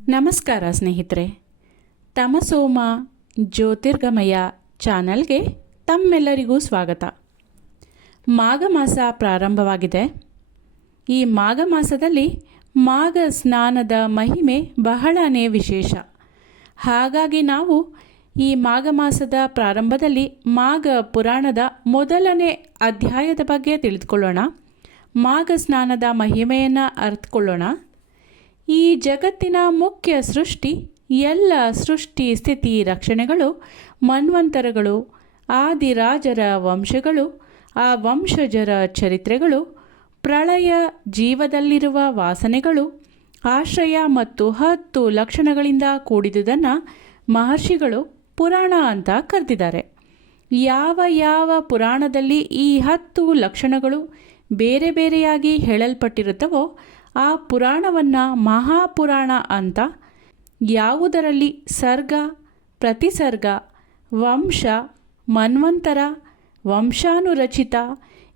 ನಮಸ್ಕಾರ ಸ್ನೇಹಿತರೆ. ತಮಸೋಮ ಜ್ಯೋತಿರ್ಗಮಯ ಚಾನಲ್ಗೆ ತಮ್ಮೆಲ್ಲರಿಗೂ ಸ್ವಾಗತ. ಮಾಘ ಮಾಸ ಪ್ರಾರಂಭವಾಗಿದೆ. ಈ ಮಾಘ ಮಾಸದಲ್ಲಿ ಮಾಘ ಸ್ನಾನದ ಮಹಿಮೆ ಬಹಳನೇ ವಿಶೇಷ. ಹಾಗಾಗಿ ನಾವು ಈ ಮಾಘ ಮಾಸದ ಪ್ರಾರಂಭದಲ್ಲಿ ಮಾಘ ಪುರಾಣದ ಮೊದಲನೇ ಅಧ್ಯಾಯದ ಬಗ್ಗೆ ತಿಳಿದುಕೊಳ್ಳೋಣ. ಮಾಘ ಸ್ನಾನದ ಮಹಿಮೆಯನ್ನು ಅರ್ಥಕೊಳ್ಳೋಣ. ಈ ಜಗತ್ತಿನ ಮುಖ್ಯ ಸೃಷ್ಟಿ, ಎಲ್ಲ ಸೃಷ್ಟಿ ಸ್ಥಿತಿ ರಕ್ಷಣೆಗಳು, ಮನ್ವಂತರಗಳು, ಆದಿರಾಜರ ವಂಶಗಳು, ಆ ವಂಶಜರ ಚರಿತ್ರೆಗಳು, ಪ್ರಳಯ, ಜೀವದಲ್ಲಿರುವ ವಾಸನೆಗಳು, ಆಶ್ರಯ ಮತ್ತು 10 ಲಕ್ಷಣಗಳಿಂದ ಕೂಡಿದುದನ್ನು ಮಹರ್ಷಿಗಳು ಪುರಾಣ ಅಂತ ಕರೆದಿದ್ದಾರೆ. ಯಾವ ಯಾವ ಪುರಾಣದಲ್ಲಿ ಈ 10 ಲಕ್ಷಣಗಳು ಬೇರೆ ಬೇರೆಯಾಗಿ ಹೇಳಲ್ಪಟ್ಟಿರುತ್ತವೋ ಆ ಪುರಾಣವನ್ನು ಮಹಾಪುರಾಣ ಅಂತ, ಯಾವುದರಲ್ಲಿ ಸರ್ಗ, ಪ್ರತಿಸರ್ಗ, ವಂಶ, ಮನ್ವಂತರ, ವಂಶಾನುರಚಿತ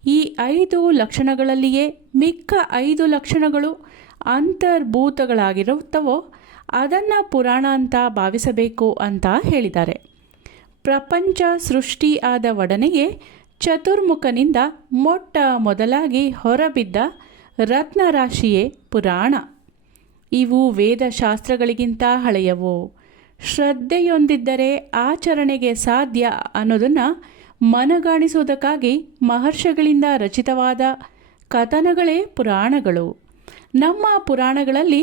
ಈ 5 ಲಕ್ಷಣಗಳಲ್ಲಿಯೇ ಮಿಕ್ಕ 5 ಲಕ್ಷಣಗಳು ಅಂತರ್ಭೂತಗಳಾಗಿರುತ್ತವೋ ಅದನ್ನು ಪುರಾಣ ಅಂತ ಭಾವಿಸಬೇಕು ಅಂತ ಹೇಳಿದ್ದಾರೆ. ಪ್ರಪಂಚ ಸೃಷ್ಟಿ ಆದ ಒಡನೆಯೇ ಚತುರ್ಮುಖನಿಂದ ಮೊಟ್ಟ ಮೊದಲಾಗಿ ಹೊರಬಿದ್ದ ರತ್ನರಾಶಿಯೇ ಪುರಾಣ. ಇವು ವೇದಶಾಸ್ತ್ರಗಳಿಗಿಂತ ಹಳೆಯವು. ಶ್ರದ್ಧೆಯೊಂದಿದ್ದರೆ ಆಚರಣೆಗೆ ಸಾಧ್ಯ ಅನ್ನೋದನ್ನು ಮನಗಾಣಿಸುವುದಕ್ಕಾಗಿ ಮಹರ್ಷಿಗಳಿಂದ ರಚಿತವಾದ ಕಥನಗಳೇ ಪುರಾಣಗಳು. ನಮ್ಮ ಪುರಾಣಗಳಲ್ಲಿ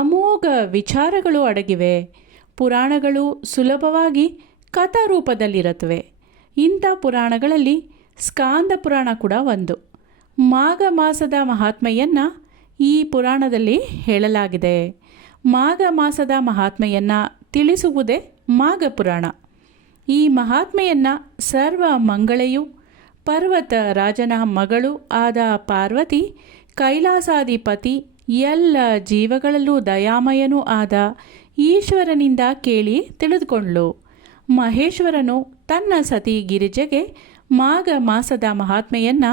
ಅಮೋಘ ವಿಚಾರಗಳು ಅಡಗಿವೆ. ಪುರಾಣಗಳು ಸುಲಭವಾಗಿ ಕಥಾರೂಪದಲ್ಲಿರುತ್ತವೆ. ಇಂಥ ಪುರಾಣಗಳಲ್ಲಿ ಸ್ಕಾಂದ ಪುರಾಣ ಕೂಡ ಒಂದು. ಮಾಘ ಮಾಸದ ಮಹಾತ್ಮೆಯನ್ನು ಈ ಪುರಾಣದಲ್ಲಿ ಹೇಳಲಾಗಿದೆ. ಮಾಘ ಮಾಸದ ಮಹಾತ್ಮೆಯನ್ನು ತಿಳಿಸುವುದೇ ಮಾಘ ಪುರಾಣ. ಈ ಮಹಾತ್ಮೆಯನ್ನು ಸರ್ವ ಮಂಗಳೆಯು, ಪರ್ವತ ರಾಜನ ಮಗಳು ಆದ ಪಾರ್ವತಿ, ಕೈಲಾಸಾಧಿಪತಿ, ಎಲ್ಲ ಜೀವಗಳಲ್ಲೂ ದಯಾಮಯನೂ ಆದ ಈಶ್ವರನಿಂದ ಕೇಳಿ ತಿಳಿದುಕೊಂಡ್ಳು. ಮಹೇಶ್ವರನು ತನ್ನ ಸತಿ ಗಿರಿಜೆಗೆ ಮಾಘ ಮಾಸದ ಮಹಾತ್ಮೆಯನ್ನು,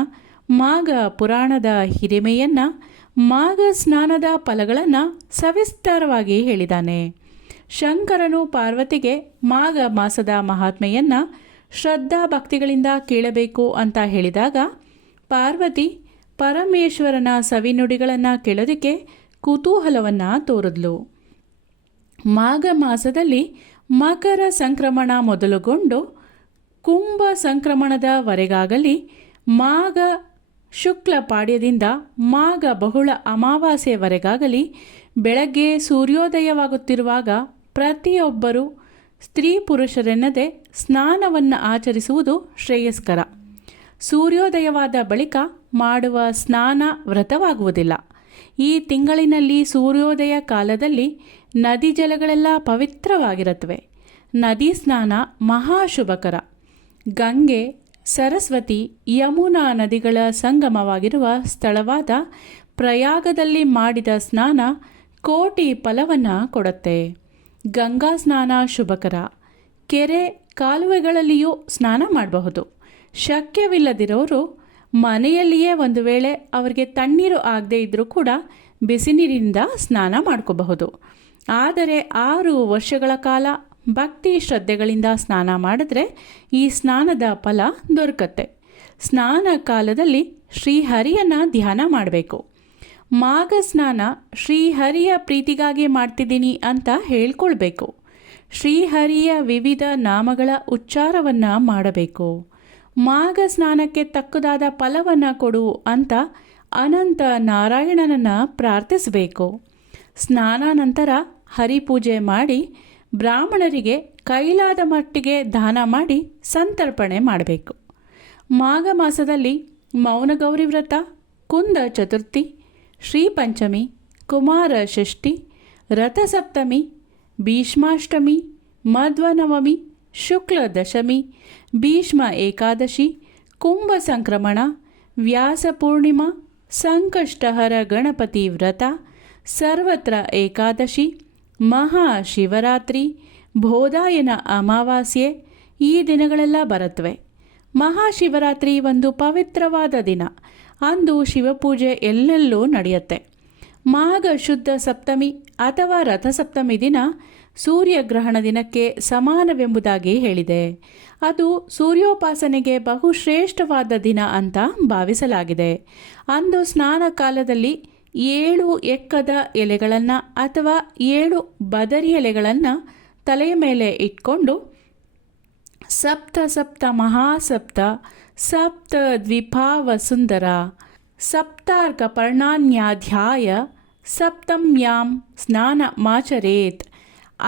ಮಾಘ ಪುರಾಣದ ಹಿರಿಮೆಯನ್ನು, ಮಾಘ ಸ್ನಾನದ ಫಲಗಳನ್ನು ಸವಿಸ್ತಾರವಾಗಿ ಹೇಳಿದ್ದಾನೆ. ಶಂಕರನು ಪಾರ್ವತಿಗೆ ಮಾಘ ಮಾಸದ ಮಹಾತ್ಮೆಯನ್ನು ಶ್ರದ್ಧಾ ಭಕ್ತಿಗಳಿಂದ ಕೇಳಬೇಕು ಅಂತ ಹೇಳಿದಾಗ ಪಾರ್ವತಿ ಪರಮೇಶ್ವರನ ಸವಿನುಡಿಗಳನ್ನು ಕೇಳೋದಕ್ಕೆ ಕುತೂಹಲವನ್ನು ತೋರಿದ್ಲು. ಮಾಘ ಮಾಸದಲ್ಲಿ ಮಕರ ಸಂಕ್ರಮಣ ಮೊದಲುಗೊಂಡು ಕುಂಭ ಸಂಕ್ರಮಣದವರೆಗಾಗಲಿ, ಮಾಘ ಶುಕ್ಲ ಪಾಡ್ಯದಿಂದ ಮಾಘ ಬಹುಳ ಅಮಾವಾಸ್ಯೆಯವರೆಗಾಗಲಿ ಬೆಳಗ್ಗೆ ಸೂರ್ಯೋದಯವಾಗುತ್ತಿರುವಾಗ ಪ್ರತಿಯೊಬ್ಬರೂ ಸ್ತ್ರೀ ಪುರುಷರೆನ್ನದೆ ಸ್ನಾನವನ್ನು ಆಚರಿಸುವುದು ಶ್ರೇಯಸ್ಕರ. ಸೂರ್ಯೋದಯವಾದ ಬಳಿಕ ಮಾಡುವ ಸ್ನಾನ ವ್ರತವಾಗುವುದಿಲ್ಲ. ಈ ತಿಂಗಳಿನಲ್ಲಿ ಸೂರ್ಯೋದಯ ಕಾಲದಲ್ಲಿ ನದಿ ಜಲಗಳೆಲ್ಲ ಪವಿತ್ರವಾಗಿರುತ್ತವೆ. ನದಿ ಸ್ನಾನ ಮಹಾಶುಭಕರ. ಗಂಗೆ, ಸರಸ್ವತಿ, ಯಮುನಾ ನದಿಗಳ ಸಂಗಮವಾಗಿರುವ ಸ್ಥಳವಾದ ಪ್ರಯಾಗದಲ್ಲಿ ಮಾಡಿದ ಸ್ನಾನ ಕೋಟಿ ಫಲವನ್ನು ಕೊಡುತ್ತೆ. ಗಂಗಾ ಸ್ನಾನ ಶುಭಕರ. ಕೆರೆ, ಕಾಲುವೆಗಳಲ್ಲಿಯೂ ಸ್ನಾನ ಮಾಡಬಹುದು. ಶಕ್ಯವಿಲ್ಲದಿರೋರು ಮನೆಯಲ್ಲಿಯೇ ಒಂದು ವೇಳೆ ಅವರಿಗೆ ತಣ್ಣೀರು ಆಗದೇ ಇದ್ದರೂ ಕೂಡ ಬಿಸಿ ನೀರಿನಿಂದ ಸ್ನಾನ ಮಾಡ್ಕೋಬಹುದು. ಆದರೆ 6 ವರ್ಷಗಳ ಕಾಲ ಭಕ್ತಿ ಶ್ರದ್ಧೆಗಳಿಂದ ಸ್ನಾನ ಮಾಡಿದ್ರೆ ಈ ಸ್ನಾನದ ಫಲ ದೊರಕತ್ತೆ. ಸ್ನಾನ ಕಾಲದಲ್ಲಿ ಶ್ರೀಹರಿಯನ್ನು ಧ್ಯಾನ ಮಾಡಬೇಕು. ಮಾಘ ಸ್ನಾನ ಶ್ರೀಹರಿಯ ಪ್ರೀತಿಗಾಗಿ ಮಾಡ್ತಿದ್ದೀನಿ ಅಂತ ಹೇಳ್ಕೊಳ್ಬೇಕು. ಶ್ರೀಹರಿಯ ವಿವಿಧ ನಾಮಗಳ ಉಚ್ಚಾರವನ್ನು ಮಾಡಬೇಕು. ಮಾಘ ಸ್ನಾನಕ್ಕೆ ತಕ್ಕದಾದ ಫಲವನ್ನು ಕೊಡು ಅಂತ ಅನಂತ ನಾರಾಯಣನನ್ನು ಪ್ರಾರ್ಥಿಸಬೇಕು. ಸ್ನಾನ ನಂತರ ಹರಿಪೂಜೆ ಮಾಡಿ ಬ್ರಾಹ್ಮಣರಿಗೆ ಕೈಲಾದ ಮಟ್ಟಿಗೆ ದಾನ ಮಾಡಿ ಸಂತರ್ಪಣೆ ಮಾಡಬೇಕು. ಮಾಘ ಮಾಸದಲ್ಲಿ ಮೌನಗೌರಿ ವ್ರತ, ಕುಂದ ಚತುರ್ಥಿ, ಶ್ರೀ ಪಂಚಮಿ, ಕುಮಾರ ಷಷ್ಠಿ, ರಥಸಪ್ತಮಿ, ಭೀಷ್ಮಾಷ್ಟಮಿ, ಮಧ್ವನವಮಿ, ಶುಕ್ಲ ದಶಮಿ, ಭೀಷ್ಮ ಏಕಾದಶಿ, ಕುಂಭ ಸಂಕ್ರಮಣ, ವ್ಯಾಸ ಪೂರ್ಣಿಮಾ, ಸಂಕಷ್ಟಹರ ಗಣಪತಿ ವ್ರತ, ಸರ್ವತ್ರ ಏಕಾದಶಿ, ಮಹಾಶಿವರಾತ್ರಿ, ಬೋಧಾಯನ ಅಮಾವಾಸ್ಯೆ ಈ ದಿನಗಳೆಲ್ಲ ಬರುತ್ತವೆ. ಮಹಾಶಿವರಾತ್ರಿ ಒಂದು ಪವಿತ್ರವಾದ ದಿನ. ಅಂದು ಶಿವಪೂಜೆ ಎಲ್ಲೆಲ್ಲೂ ನಡೆಯುತ್ತೆ. ಮಾಘ ಶುದ್ಧ ಸಪ್ತಮಿ ಅಥವಾ ರಥಸಪ್ತಮಿ ದಿನ ಸೂರ್ಯಗ್ರಹಣ ದಿನಕ್ಕೆ ಸಮಾನವೆಂಬುದಾಗಿ ಹೇಳಿದೆ. ಅದು ಸೂರ್ಯೋಪಾಸನೆಗೆ ಬಹುಶ್ರೇಷ್ಠವಾದ ದಿನ ಅಂತ ಭಾವಿಸಲಾಗಿದೆ. ಅಂದು ಸ್ನಾನ ಕಾಲದಲ್ಲಿ 7 ಎಕ್ಕದ ಎಲೆಗಳನ್ನು ಅಥವಾ 7 ಬದರಿ ಎಲೆಗಳನ್ನು ತಲೆಯ ಮೇಲೆ ಇಟ್ಕೊಂಡು ಸಪ್ತ ಸಪ್ತ ಮಹಾಸಪ್ತ ಸಪ್ತ ದ್ವಿಭಾವ ಸುಂದರ ಸಪ್ತಾರ್ಕ ಪರ್ಣಾನ್ಯಾಧ್ಯಾಯ ಸಪ್ತಮ್ಯಾಂ ಸ್ನಾನ ಮಾಚರೇತ್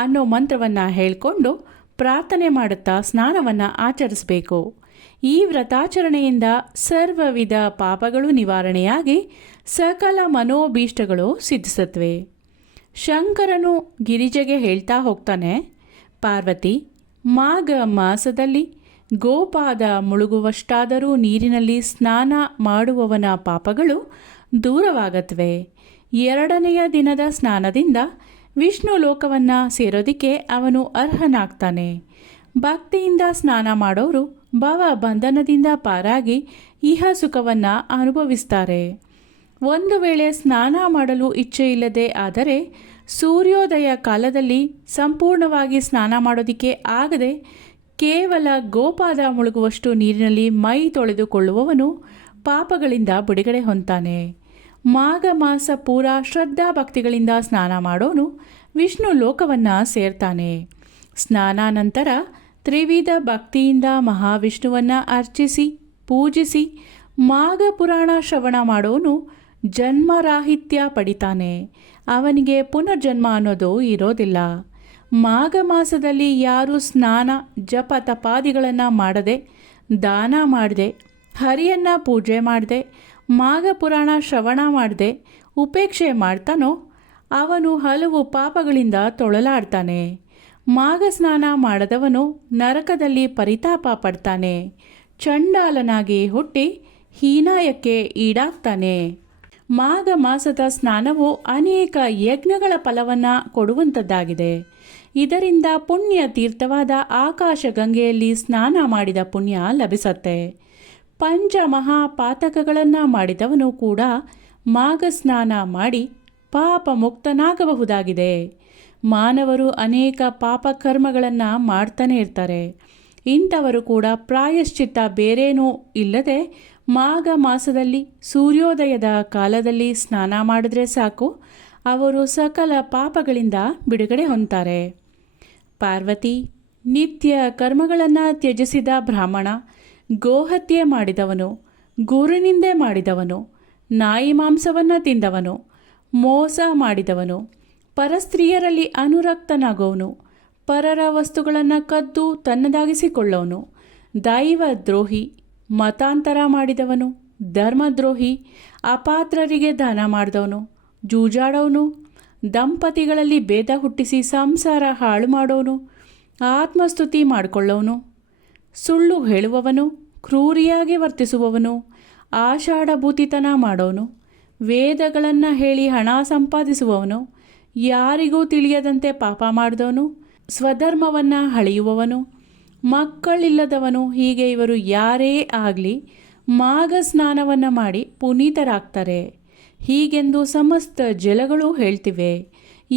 ಅನ್ನೋ ಮಂತ್ರವನ್ನು ಹೇಳಿಕೊಂಡು ಪ್ರಾರ್ಥನೆ ಮಾಡುತ್ತಾ ಸ್ನಾನವನ್ನು ಆಚರಿಸಬೇಕು. ಈ ವ್ರತಾಚರಣೆಯಿಂದ ಸರ್ವ ವಿಧ ಪಾಪಗಳು ನಿವಾರಣೆಯಾಗಿ ಸಕಲ ಮನೋಭೀಷ್ಟಗಳು ಸಿದ್ಧಿಸುತ್ತವೆ. ಶಂಕರನು ಗಿರಿಜೆಗೆ ಹೇಳ್ತಾ ಹೋಗ್ತಾನೆ, ಪಾರ್ವತಿ, ಮಾಘ ಮಾಸದಲ್ಲಿ ಗೋಪಾದ ಮುಳುಗುವಷ್ಟಾದರೂ ನೀರಿನಲ್ಲಿ ಸ್ನಾನ ಮಾಡುವವನ ಪಾಪಗಳು ದೂರವಾಗತ್ವೆ. 2ನೆಯ ದಿನದ ಸ್ನಾನದಿಂದ ವಿಷ್ಣು ಲೋಕವನ್ನು ಸೇರೋದಕ್ಕೆ ಅವನು ಅರ್ಹನಾಗ್ತಾನೆ. ಭಕ್ತಿಯಿಂದ ಸ್ನಾನ ಮಾಡೋರು ಭವ ಬಂಧನದಿಂದ ಪಾರಾಗಿ ಇಹ ಸುಖವನ್ನು ಅನುಭವಿಸ್ತಾರೆ. ಒಂದು ವೇಳೆ ಸ್ನಾನ ಮಾಡಲು ಇಚ್ಛೆ ಇಲ್ಲದೆ ಆದರೆ ಸೂರ್ಯೋದಯ ಕಾಲದಲ್ಲಿ ಸಂಪೂರ್ಣವಾಗಿ ಸ್ನಾನ ಮಾಡೋದಕ್ಕೆ ಆಗದೆ ಕೇವಲ ಗೋಪಾದ ಮುಳುಗುವಷ್ಟು ನೀರಿನಲ್ಲಿ ಮೈ ತೊಳೆದುಕೊಳ್ಳುವವನು ಪಾಪಗಳಿಂದ ಬಿಡುಗಡೆ ಹೊಂತಾನೆ. ಮಾಘ ಮಾಸ ಪೂರ ಶ್ರದ್ಧಾ ಭಕ್ತಿಗಳಿಂದ ಸ್ನಾನ ಮಾಡೋನು ವಿಷ್ಣು ಲೋಕವನ್ನು ಸೇರ್ತಾನೆ. ಸ್ನಾನಾನಂತರ ತ್ರಿವಿಧ ಭಕ್ತಿಯಿಂದ ಮಹಾವಿಷ್ಣುವನ್ನು ಅರ್ಚಿಸಿ ಪೂಜಿಸಿ ಮಾಘ ಪುರಾಣ ಶ್ರವಣ ಮಾಡೋನು ಜನ್ಮರಾಹಿತ್ಯ ಪಡಿತಾನೆ. ಅವನಿಗೆ ಪುನರ್ಜನ್ಮ ಅನ್ನೋದು ಇರೋದಿಲ್ಲ. ಮಾಘ ಮಾಸದಲ್ಲಿ ಯಾರು ಸ್ನಾನ ಜಪ ತಪಾದಿಗಳನ್ನು ಮಾಡದೆ, ದಾನ ಮಾಡದೆ, ಹರಿಯನ್ನು ಪೂಜೆ ಮಾಡದೆ, ಮಾಘ ಪುರಾಣ ಶ್ರವಣ ಮಾಡದೆ ಉಪೇಕ್ಷೆ ಮಾಡ್ತಾನೋ ಅವನು ಹಲವು ಪಾಪಗಳಿಂದ ತೊಳಲಾಡ್ತಾನೆ. ಮಾಘ ಸ್ನಾನ ಮಾಡದವನು ನರಕದಲ್ಲಿ ಪರಿತಾಪ ಪಡ್ತಾನೆ. ಚಂಡಾಲನಾಗಿ ಹುಟ್ಟಿ ಹೀನಾಯಕ್ಕೆ ಈಡಾಗ್ತಾನೆ. ಮಾಘ ಮಾಸದ ಸ್ನಾನವು ಅನೇಕ ಯಜ್ಞಗಳ ಫಲವನ್ನು ಕೊಡುವಂಥದ್ದಾಗಿದೆ. ಇದರಿಂದ ಪುಣ್ಯ ತೀರ್ಥವಾದ ಆಕಾಶ ಗಂಗೆಯಲ್ಲಿ ಸ್ನಾನ ಮಾಡಿದ ಪುಣ್ಯ ಲಭಿಸುತ್ತೆ. ಪಂಚ ಮಹಾಪಾತಕಗಳನ್ನು ಮಾಡಿದವನು ಕೂಡ ಮಾಘ ಸ್ನಾನ ಮಾಡಿ ಪಾಪ ಮುಕ್ತನಾಗಬಹುದಾಗಿದೆ. ಮಾನವರು ಅನೇಕ ಪಾಪಕರ್ಮಗಳನ್ನು ಮಾಡ್ತಾನೆ ಇರ್ತಾರೆ. ಇಂಥವರು ಕೂಡ ಪ್ರಾಯಶ್ಚಿತ್ತ ಬೇರೇನೂ ಇಲ್ಲದೆ ಮಾಘ ಮಾಸದಲ್ಲಿ ಸೂರ್ಯೋದಯದ ಕಾಲದಲ್ಲಿ ಸ್ನಾನ ಮಾಡಿದ್ರೆ ಸಾಕು, ಅವರು ಸಕಲ ಪಾಪಗಳಿಂದ ಬಿಡುಗಡೆ ಹೊಂತಾರೆ. ಪಾರ್ವತಿ, ನಿತ್ಯ ಕರ್ಮಗಳನ್ನು ತ್ಯಜಿಸಿದ ಬ್ರಾಹ್ಮಣ, ಗೋಹತ್ಯೆ ಮಾಡಿದವನು, ಗುರುನಿಂದೆ ಮಾಡಿದವನು, ನಾಯಿ ಮಾಂಸವನ್ನು ತಿಂದವನು, ಮೋಸ ಮಾಡಿದವನು, ಪರಸ್ತ್ರೀಯರಲ್ಲಿ ಅನುರಕ್ತನಾಗೋವನು, ಪರರ ವಸ್ತುಗಳನ್ನು ಕದ್ದು ತನ್ನದಾಗಿಸಿಕೊಳ್ಳೋನು, ದೈವದ್ರೋಹಿ, ಮತಾಂತರ ಮಾಡಿದವನು, ಧರ್ಮದ್ರೋಹಿ, ಅಪಾತ್ರರಿಗೆ ದಾನ ಮಾಡಿದವನು, ಜೂಜಾಡೋನು, ದಂಪತಿಗಳಲ್ಲಿ ಭೇದ ಹುಟ್ಟಿಸಿ ಸಂಸಾರ ಹಾಳು ಮಾಡೋನು, ಆತ್ಮಸ್ತುತಿ ಮಾಡಿಕೊಳ್ಳೋನು, ಸುಳ್ಳು ಹೇಳುವವನು, ಕ್ರೂರಿಯಾಗಿ ವರ್ತಿಸುವವನು, ಆಷಾಢಭೂತಿತನ ಮಾಡೋನು, ವೇದಗಳನ್ನು ಹೇಳಿ ಹಣ ಸಂಪಾದಿಸುವವನು, ಯಾರಿಗೂ ತಿಳಿಯದಂತೆ ಪಾಪ ಮಾಡಿದವನು, ಸ್ವಧರ್ಮವನ್ನು ಹಳೆಯುವವನು, ಮಕ್ಕಳಿಲ್ಲದವನು, ಹೀಗೆ ಇವರು ಯಾರೇ ಆಗಲಿ ಮಾಘ ಸ್ನಾನವನ್ನು ಮಾಡಿ ಪುನೀತರಾಗ್ತಾರೆ. ಹೀಗೆಂದು ಸಮಸ್ತ ಜಲಗಳು ಹೇಳ್ತಿವೆ.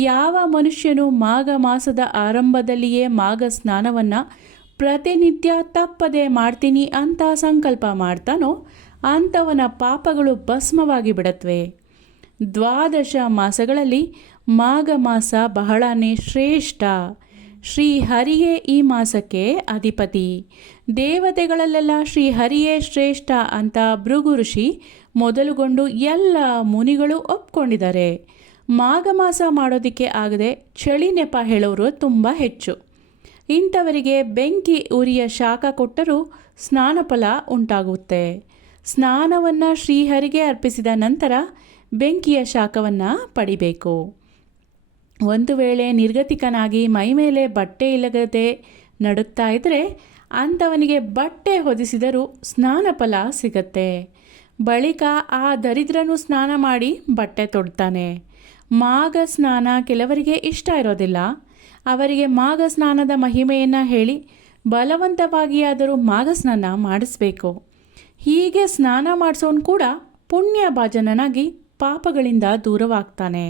ಯಾವ ಮನುಷ್ಯನು ಮಾಘ ಮಾಸದ ಆರಂಭದಲ್ಲಿಯೇ ಮಾಘ ಸ್ನಾನವನ್ನು ಪ್ರತಿನಿತ್ಯ ತಪ್ಪದೆ ಮಾಡ್ತೀನಿ ಅಂತ ಸಂಕಲ್ಪ ಮಾಡ್ತಾನೋ ಅಂಥವನ ಪಾಪಗಳು ಭಸ್ಮವಾಗಿ ಬಿಡತ್ವೆ. 12 ಮಾಸಗಳಲ್ಲಿ ಮಾಘ ಮಾಸ ಬಹಳನೇ ಶ್ರೇಷ್ಠ. ಶ್ರೀಹರಿಯೇ ಈ ಮಾಸಕ್ಕೆ ಅಧಿಪತಿ. ದೇವತೆಗಳಲ್ಲೆಲ್ಲ ಶ್ರೀಹರಿಯೇ ಶ್ರೇಷ್ಠ ಅಂತ ಭೃಗು ಋಷಿ ಮೊದಲುಗೊಂಡು ಎಲ್ಲ ಮುನಿಗಳು ಒಪ್ಕೊಂಡಿದ್ದಾರೆ. ಮಾಘ ಮಾಸ ಮಾಡೋದಕ್ಕೆ ಆಗದೆ ಚಳಿ ನೆಪ ಹೇಳೋರು ತುಂಬ ಹೆಚ್ಚು. ಇಂಥವರಿಗೆ ಬೆಂಕಿ ಉರಿಯ ಶಾಖ ಕೊಟ್ಟರೂ ಸ್ನಾನ ಫಲ ಉಂಟಾಗುತ್ತೆ. ಸ್ನಾನವನ್ನು ಶ್ರೀಹರಿಗೆ ಅರ್ಪಿಸಿದ ನಂತರ ಬೆಂಕಿಯ ಶಾಖವನ್ನು ಪಡಿಬೇಕು. ಒಂದು ವೇಳೆ ನಿರ್ಗತಿಕನಾಗಿ ಮೈಮೇಲೆ ಬಟ್ಟೆ ಇಲ್ಲದೆ ನಡುಕ್ತಾ ಇದ್ದರೆ ಅಂಥವನಿಗೆ ಬಟ್ಟೆ ಹೊದಿಸಿದರೂ ಸ್ನಾನ ಫಲ ಸಿಗತ್ತೆ. ಬಳಿಕ ಆ ದರಿದ್ರನು ಸ್ನಾನ ಮಾಡಿ ಬಟ್ಟೆ ತೊಡ್ತಾನೆ. ಮಾಘ ಸ್ನಾನ ಕೆಲವರಿಗೆ ಇಷ್ಟ ಇರೋದಿಲ್ಲ. ಅವರಿಗೆ ಮಾಘ ಸ್ನಾನದ ಮಹಿಮೆಯನ್ನು ಹೇಳಿ ಬಲವಂತವಾಗಿಯಾದರೂ ಮಾಘ ಸ್ನಾನ ಮಾಡಿಸ್ಬೇಕು. ಹೀಗೆ ಸ್ನಾನ ಮಾಡಿಸೋನು ಕೂಡ ಪುಣ್ಯ ಭಾಜನನಾಗಿ ಪಾಪಗಳಿಂದ ದೂರವಾಗ್ತಾನೆ.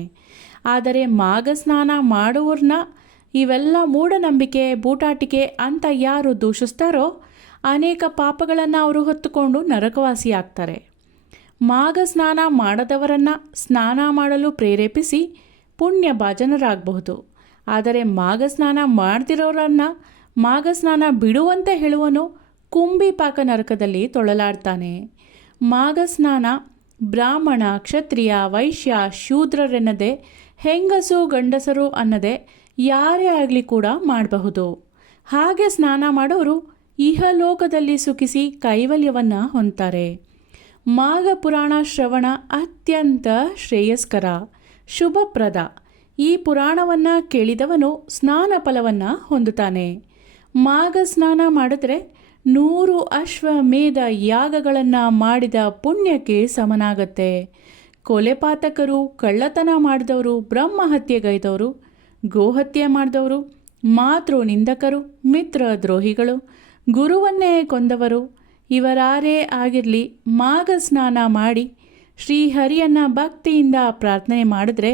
ಆದರೆ ಮಾಘ ಸ್ನಾನ ಮಾಡುವವ್ರನ್ನ ಇವೆಲ್ಲ ಮೂಢನಂಬಿಕೆ ಬೂಟಾಟಿಕೆ ಅಂತ ಯಾರು ದೂಷಿಸ್ತಾರೋ ಅನೇಕ ಪಾಪಗಳನ್ನು ಅವರು ಹೊತ್ತುಕೊಂಡು ನರಕವಾಸಿಯಾಗ್ತಾರೆ. ಮಾಘ ಸ್ನಾನ ಮಾಡದವರನ್ನು ಸ್ನಾನ ಮಾಡಲು ಪ್ರೇರೇಪಿಸಿ ಪುಣ್ಯ ಭಾಜನರಾಗಬಹುದು. ಆದರೆ ಮಾಘ ಸ್ನಾನ ಮಾಡ್ತಿರೋರನ್ನು ಮಾಘ ಸ್ನಾನ ಬಿಡುವಂತೆ ಹೇಳುವನು ಕುಂಬಿಪಾಕ ನರಕದಲ್ಲಿ ತೊಳಲಾಡ್ತಾನೆ. ಮಾಘ ಸ್ನಾನ ಬ್ರಾಹ್ಮಣ ಕ್ಷತ್ರಿಯ ವೈಶ್ಯ ಶೂದ್ರರೆನ್ನದೆ ಹೆಂಗಸು ಗಂಡಸರು ಅನ್ನದೆ ಯಾರೇ ಆಗಲಿ ಕೂಡ ಮಾಡಬಹುದು. ಹಾಗೆ ಸ್ನಾನ ಮಾಡೋರು ಇಹಲೋಕದಲ್ಲಿ ಸುಖಿಸಿ ಕೈವಲ್ಯವನ್ನು ಹೊಂದ್ತಾರೆ. ಮಾಘ ಪುರಾಣ ಶ್ರವಣ ಅತ್ಯಂತ ಶ್ರೇಯಸ್ಕರ ಶುಭಪ್ರದ. ಈ ಪುರಾಣವನ್ನು ಕೇಳಿದವನು ಸ್ನಾನ ಫಲವನ್ನು ಹೊಂದುತ್ತಾನೆ. ಮಾಘ ಸ್ನಾನ ಮಾಡಿದ್ರೆ 100 ಅಶ್ವಮೇಧ ಯಾಗಗಳನ್ನು ಮಾಡಿದ ಪುಣ್ಯಕ್ಕೆ ಸಮನಾಗತ್ತೆ. ಕೊಲೆಪಾತಕರು, ಕಳ್ಳತನ ಮಾಡಿದವರು, ಬ್ರಹ್ಮಹತ್ಯೆಗೈದವರು, ಗೋಹತ್ಯೆ ಮಾಡಿದವರು, ಮಾತೃ ನಿಂದಕರು, ಮಿತ್ರ ದ್ರೋಹಿಗಳು, ಗುರುವನ್ನೇ ಕೊಂದವರು ಇವರಾರೇ ಆಗಿರಲಿ ಮಾಘ ಸ್ನಾನ ಮಾಡಿ ಶ್ರೀಹರಿಯನ್ನು ಭಕ್ತಿಯಿಂದ ಪ್ರಾರ್ಥನೆ ಮಾಡಿದ್ರೆ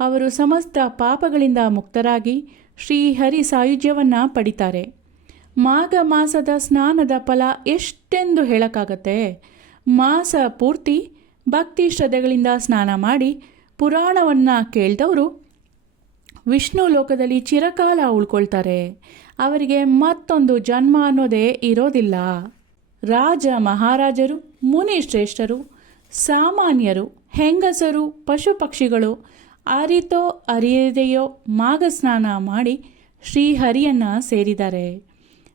ಅವರು ಸಮಸ್ತ ಪಾಪಗಳಿಂದ ಮುಕ್ತರಾಗಿ ಶ್ರೀಹರಿ ಸಾಯುಜ್ಯವನ್ನು ಪಡಿತಾರೆ. ಮಾಘ ಮಾಸದ ಸ್ನಾನದ ಫಲ ಎಷ್ಟೆಂದು ಹೇಳೋಕ್ಕಾಗತ್ತೆ. ಮಾಸ ಪೂರ್ತಿ ಭಕ್ತಿ ಶ್ರದ್ಧೆಗಳಿಂದ ಸ್ನಾನ ಮಾಡಿ ಪುರಾಣವನ್ನು ಕೇಳಿದವರು ವಿಷ್ಣು ಲೋಕದಲ್ಲಿ ಚಿರಕಾಲ ಉಳ್ಕೊಳ್ತಾರೆ. ಅವರಿಗೆ ಮತ್ತೊಂದು ಜನ್ಮ ಅನ್ನೋದೇ ಇರೋದಿಲ್ಲ. ರಾಜ ಮಹಾರಾಜರು, ಮುನಿ ಶ್ರೇಷ್ಠರು, ಸಾಮಾನ್ಯರು, ಹೆಂಗಸರು, ಪಶು ಪಕ್ಷಿಗಳು ಅರಿತೋ ಅರಿಯದೆಯೋ ಮಾಘ ಸ್ನಾನ ಮಾಡಿ ಶ್ರೀಹರಿಯನ್ನು ಸೇರಿದ್ದಾರೆ.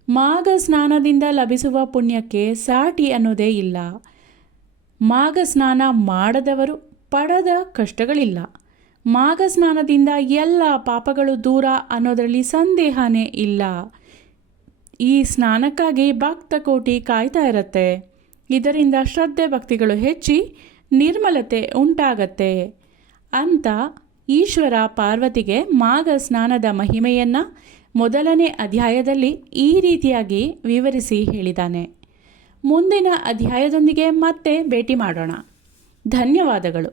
ಮಾಘ ಸ್ನಾನದಿಂದ ಲಭಿಸುವ ಪುಣ್ಯಕ್ಕೆ ಸಾಟಿ ಅನ್ನೋದೇ ಇಲ್ಲ. ಮಾಘ ಸ್ನಾನ ಮಾಡದವರು ಪಡದ ಕಷ್ಟಗಳಿಲ್ಲ. ಮಾಘ ಸ್ನಾನದಿಂದ ಎಲ್ಲ ಪಾಪಗಳು ದೂರ ಅನ್ನೋದರಲ್ಲಿ ಸಂದೇಹನೇ ಇಲ್ಲ. ಈ ಸ್ನಾನಕ್ಕಾಗಿ ಭಕ್ತ ಕೋಟಿ ಕಾಯ್ತಾ ಇರತ್ತೆ. ಇದರಿಂದ ಶ್ರದ್ಧೆ ಭಕ್ತಿಗಳು ಹೆಚ್ಚಿ ನಿರ್ಮಲತೆ ಉಂಟಾಗತ್ತೆ ಅಂತ ಈಶ್ವರ ಪಾರ್ವತಿಗೆ ಮಾಘ ಸ್ನಾನದ ಮಹಿಮೆಯನ್ನು ಮೊದಲನೇ ಅಧ್ಯಾಯದಲ್ಲಿ ಈ ರೀತಿಯಾಗಿ ವಿವರಿಸಿ ಹೇಳಿದ್ದಾನೆ. ಮುಂದಿನ ಅಧ್ಯಾಯದೊಂದಿಗೆ ಮತ್ತೆ ಭೇಟಿ ಮಾಡೋಣ. ಧನ್ಯವಾದಗಳು.